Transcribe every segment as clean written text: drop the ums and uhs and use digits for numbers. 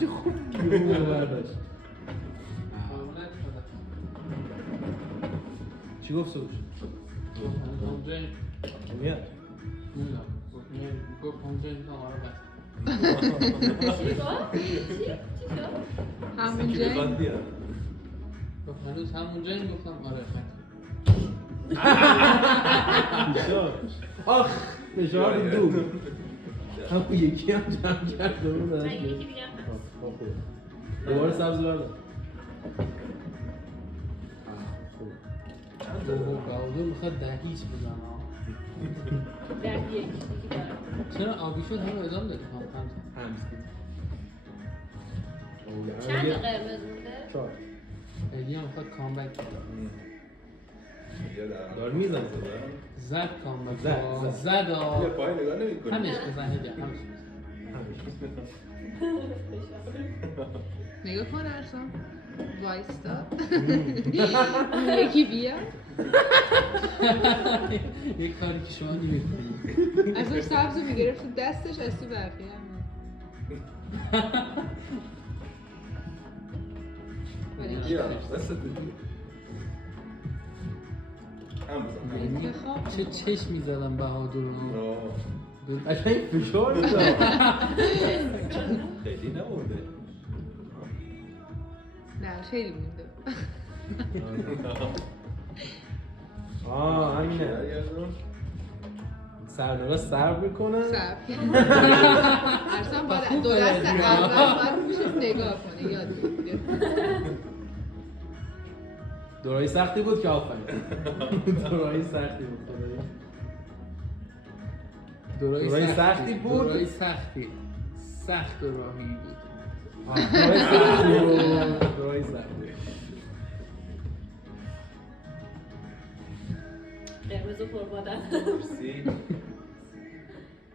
چه خوب گیرو برداشت. چی گفت سوش؟ میاد گفت اونجا این آره بس چی گفت؟ چی شد؟ همون کی جایی بخواد بیاد؟ گفت هنوز همونجا این گفتم آره بس بیشتر آخ فشار دو همون یکی هم جمع کرده بود من یکی دیگه هم هست. دوباره سبز بردار بهادر میخواد دهیچ بزنه در یک یکی دارم. چرا آبی شد همه ادام دادی چند تا قرمز مونده؟ 4 هدی هم میخواد کامبک بده دار میزن زد کامبک زد. زد یه پای نگاه نمی کنی همش بزن هدی همش نگاه کن ارسان وایستا یکی بیا یک کاری که شما نمی‌کنید از اون سبز رو میگرفت تو دستش از تو بقیه هم ولی بیا دستت دیگه هم بزن انتخاب چه چشمی زدم بهادر رو قشنگ فشار میدم خیلی نمونده نه خیلی مونده همینه برگردون سردارا سرب میکنه سب ارسان باید دو دست اول باید میشه نگاه کنه یاد بگیره دورایی سختی بود که آفرین دورایی سختی بود دورایی سختی بود. دورایی سختی سخت و راهی بود دورایی سختی بود دورایی سختی قرمز و پربادم. مرسی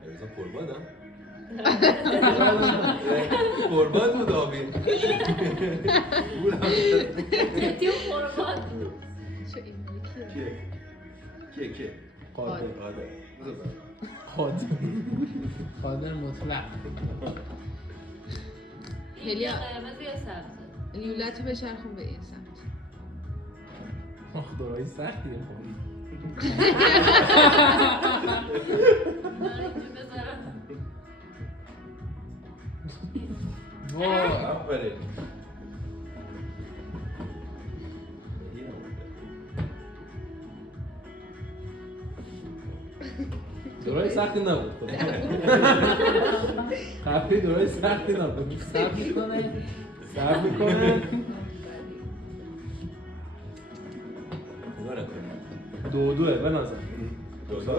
ارزا پربادم پرباد بود آبی جدی و پرباد بود. چه این یکیه کیه قادر قادر قادر قادر مطلق این یا هلیا. قرمز یا سبزه؟ لیولتو بچرخون به این سمت دورایی سختیه خب من اینجا بذارم. آفرین دورایی سختی نبود قبلی دورایی سختی نبود صبر میکنه صبر میکنه نگاه نکنی دوه بنازم دوتا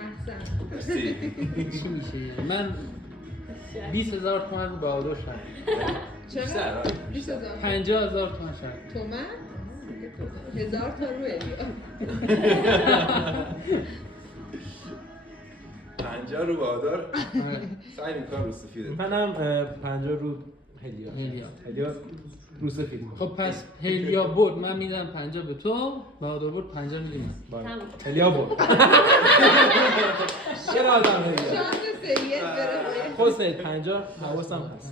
احسن مرسی چی میشه من 20,000 تومان رو بهادر شد چقدر؟ 20,000 50,000 تومان شد تومن؟ 1000 تا رو هلیا 50 رو بهادر سعی میکنم رو سفیده منم 50 رو هلیا هلیا. رو سفید خب پس هلیا برد من میدم 50 به تو بهادر برد 50 میدیم تموم. هلیا بود چرا آدم هلیا شانس سریعت بره خود 50 حواسم هست